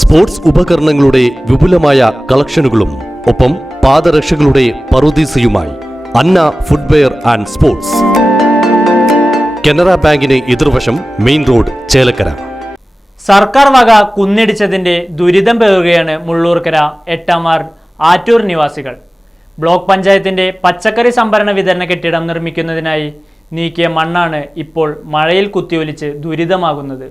Sports ഉപകരണങ്ങളുടെ വിപുലമായ കളക്ഷനുകളും ഒപ്പം പാദരക്ഷകളുടെ പറുദീസയുമായി അന്ന ഫുട്വെയർ ആൻഡ് സ്പോർട്സ്. കനറ ബാങ്കിന് എതിർവശം മെയിൻ റോഡ്, ചേലക്കര. സർക്കാർ വക കുന്നിടിച്ചതിന്റെ ദുരിതം പേറുകയാണ് മുള്ളൂർക്കര 8-ാം വാർഡ് ആറ്റൂർ നിവാസികൾ. ബ്ലോക്ക് പഞ്ചായത്തിന്റെ പച്ചക്കറി സംഭരണ വിതരണ കെട്ടിടം നിർമ്മിക്കുന്നതിനായി നീക്കിയ മണ്ണാണ് ഇപ്പോൾ മഴയിൽ കുത്തിയൊലിച്ച് ദുരിതമാകുന്നത്.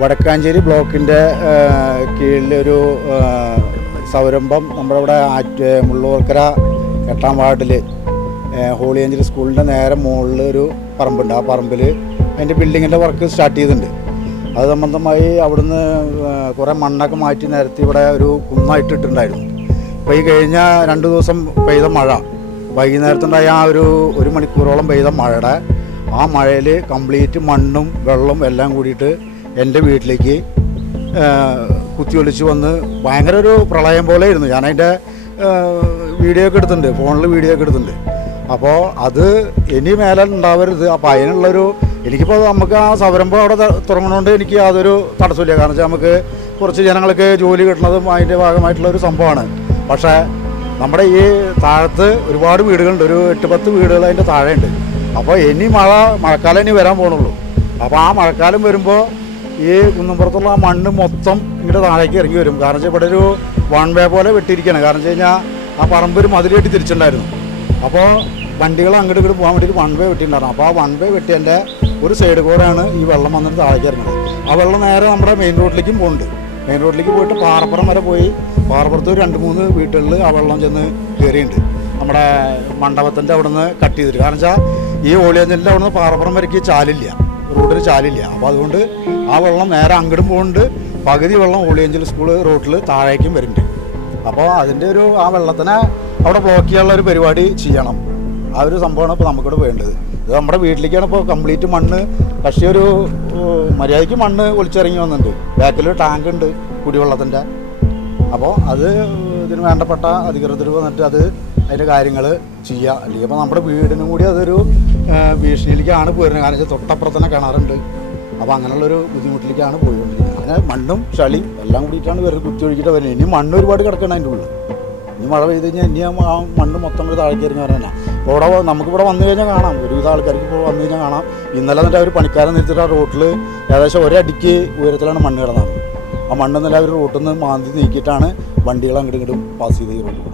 വടക്കാഞ്ചേരി ബ്ലോക്കിൻ്റെ കീഴിലൊരു സംരംഭം നമ്മുടെ ഇവിടെ മുള്ളൂർക്കര 8-ാം വാർഡിൽ ഹോളി ഏഞ്ചൽ സ്കൂളിൻ്റെ നേരെ മുകളിൽ ഒരു പറമ്പുണ്ട്. ആ പറമ്പിൽ അതിൻ്റെ ബിൽഡിങ്ങിൻ്റെ വർക്ക് സ്റ്റാർട്ട് ചെയ്തിട്ടുണ്ട്. അത് സംബന്ധമായി അവിടുന്ന് കുറേ മണ്ണൊക്കെ മാറ്റി നിരത്തി ഇവിടെ ഒരു കുന്നായിട്ടിട്ടുണ്ടായിരുന്നു. അപ്പോൾ ഈ കഴിഞ്ഞ 2 ദിവസം പെയ്ത മഴ, വൈകുന്നേരത്തുണ്ടായ ആ ഒരു മണിക്കൂറോളം പെയ്ത മഴയുടെ ആ മഴയിൽ കംപ്ലീറ്റ് മണ്ണും വെള്ളവും എല്ലാം കൂടിയിട്ട് എൻ്റെ വീട്ടിലേക്ക് കുത്തിയൊലിച്ച് വന്ന് ഭയങ്കര ഒരു പ്രളയം പോലെ ആയിരുന്നു. ഞാനതിൻ്റെ വീഡിയോ ഒക്കെ എടുത്തിട്ടുണ്ട്, ഫോണിൽ വീഡിയോ ഒക്കെ എടുത്തിട്ടുണ്ട്. അപ്പോൾ അത് ഇനി മേലെ ഉണ്ടാവരുത്. അപ്പോൾ അതിനുള്ളൊരു എനിക്കിപ്പോൾ നമുക്ക് ആ സംരംഭം അവിടെ തുടങ്ങുന്നതുകൊണ്ട് എനിക്ക് യാതൊരു തടസ്സമില്ല. കാരണം വെച്ചാൽ നമുക്ക് കുറച്ച് ജനങ്ങൾക്ക് ജോലി കിട്ടുന്നതും അതിൻ്റെ ഭാഗമായിട്ടുള്ളൊരു സംഭവമാണ്. പക്ഷേ നമ്മുടെ ഈ താഴത്ത് ഒരുപാട് വീടുകളുണ്ട്, ഒരു 8-10 വീടുകൾ അതിൻ്റെ താഴെയുണ്ട്. അപ്പോൾ ഇനി മഴക്കാലം ഇനി വരാൻ പോകണുള്ളൂ. അപ്പോൾ ആ മഴക്കാലം വരുമ്പോൾ ഈ കുന്നുംപുറത്തുള്ള ആ മണ്ണ് മൊത്തം ഇങ്ങോട്ട് താഴേക്ക് ഇറങ്ങി വരും. കാരണം വെച്ചാൽ ഇവിടെ ഒരു 1 വേ പോലെ വെട്ടിയിരിക്കുകയാണ്. കാരണം വെച്ച് കഴിഞ്ഞാൽ ആ പറമ്പ് ഒരു മതിൽ കെട്ടി തിരിച്ചിട്ടുണ്ടായിരുന്നു. അപ്പോൾ വണ്ടികൾ അങ്ങോട്ട് ഇങ്ങോട്ട് പോകാൻ വേണ്ടിയിട്ട് 1 വേ വെട്ടിയിട്ടുണ്ടായിരുന്നു. അപ്പോൾ ആ 1 വേ വെട്ടിയതിൻ്റെ ഒരു സൈഡ് കൂടെയാണ് ഈ വെള്ളം വന്നിട്ട് താഴേക്ക് ഇറങ്ങുന്നത്. ആ വെള്ളം നേരെ നമ്മുടെ മെയിൻ റോഡിലേക്കും പോകുന്നുണ്ട്. മെയിൻ റോഡിലേക്ക് പോയിട്ട് പാറപ്പുറം വരെ പോയി പാറപ്പുറത്ത് 2-3 വീട്ടുകളിൽ ആ വെള്ളം ചെന്ന് കയറിയുണ്ട്. നമ്മുടെ മണ്ഡപത്തിൻ്റെ അവിടെ നിന്ന് കട്ട് ചെയ്തിട്ട്. കാരണം വെച്ചാൽ ഈ ഓളിയഞ്ചലിൻ്റെ അവിടെ നിന്ന് പാറപ്പുറം വരയ്ക്ക് ചാലില്ല, റോഡിൽ ചാലില്ല. അപ്പോൾ അതുകൊണ്ട് ആ വെള്ളം നേരെ അങ്ങോട്ടും പോകുന്നുണ്ട്. പകുതി വെള്ളം ഓളിയഞ്ചൽ സ്കൂൾ റോഡിൽ താഴേക്കും വരുന്നുണ്ട്. അപ്പോൾ അതിൻ്റെ ആ വെള്ളത്തിനെ അവിടെ ബ്ലോക്ക് ചെയ്യാനുള്ള ഒരു പരിപാടി ചെയ്യണം. ആ ഒരു സംഭവമാണ് ഇപ്പോൾ നമുക്കിവിടെ വേണ്ടത്. ഇത് നമ്മുടെ വീട്ടിലേക്കാണ് ഇപ്പോൾ കംപ്ലീറ്റ് മണ്ണ് പക്ഷേ ഒരു മര്യാദയ്ക്ക് മണ്ണ് ഒലിച്ചിറങ്ങി വന്നിട്ടുണ്ട്. ബാക്കിൽ ടാങ്ക് ഉണ്ട് കുടിവെള്ളത്തിൻ്റെ. അപ്പോൾ അത് ഇതിന് വേണ്ടപ്പെട്ട അധികൃതർ വന്നിട്ട് അതിൻ്റെ കാര്യങ്ങൾ ചെയ്യുക. അല്ലെങ്കിൽ അപ്പോൾ നമ്മുടെ വീടിനും കൂടി അതൊരു ഭീഷണിയിലേക്കാണ് പോയിരുന്നത്. കാരണം വെച്ചാൽ തൊട്ടപ്പുറത്തന്നെ കിണറുണ്ട്. അപ്പോൾ അങ്ങനെയുള്ളൊരു ബുദ്ധിമുട്ടിലേക്കാണ് പോയിക്കൊണ്ടിരിക്കുന്നത്. അങ്ങനെ മണ്ണും ചളിയും എല്ലാം കൂടിയിട്ടാണ് വരുന്നത്, കുത്തി ഒഴുകിയിട്ട് വരുന്നത്. ഇനി മണ്ണ് ഒരുപാട് കിടക്കണം അതിൻ്റെ ഉള്ളിൽ. ഇനി മഴ പെയ്ത് കഴിഞ്ഞാൽ ഇനി ആ മണ്ണ് മൊത്തം കൂടി താഴേക്ക് ഇറങ്ങി വരാനാണ്. അപ്പോൾ ഇവിടെ നമുക്കിവിടെ വന്നു കഴിഞ്ഞാൽ കാണാം, ഒരുവിധ ആൾക്കാർക്ക് ഇപ്പോൾ വന്നു കഴിഞ്ഞാൽ കാണാം. ഇന്നലെ എന്നിട്ട് അവർ പണിക്കാരൻ നിർത്തിയിട്ട് ആ റോട്ടിൽ ഏകദേശം 1 അടിക്ക് ഉയരത്തിലാണ് മണ്ണ് കിടന്നത്. ആ മണ്ണെന്നെല്ലാം അവർ റോട്ടിൽ നിന്ന് മാന്തി നീക്കിയിട്ടാണ് വണ്ടികൾ അങ്ങോട്ടും ഇങ്ങോട്ടും പാസ് ചെയ്ത് ഈ റോഡ്.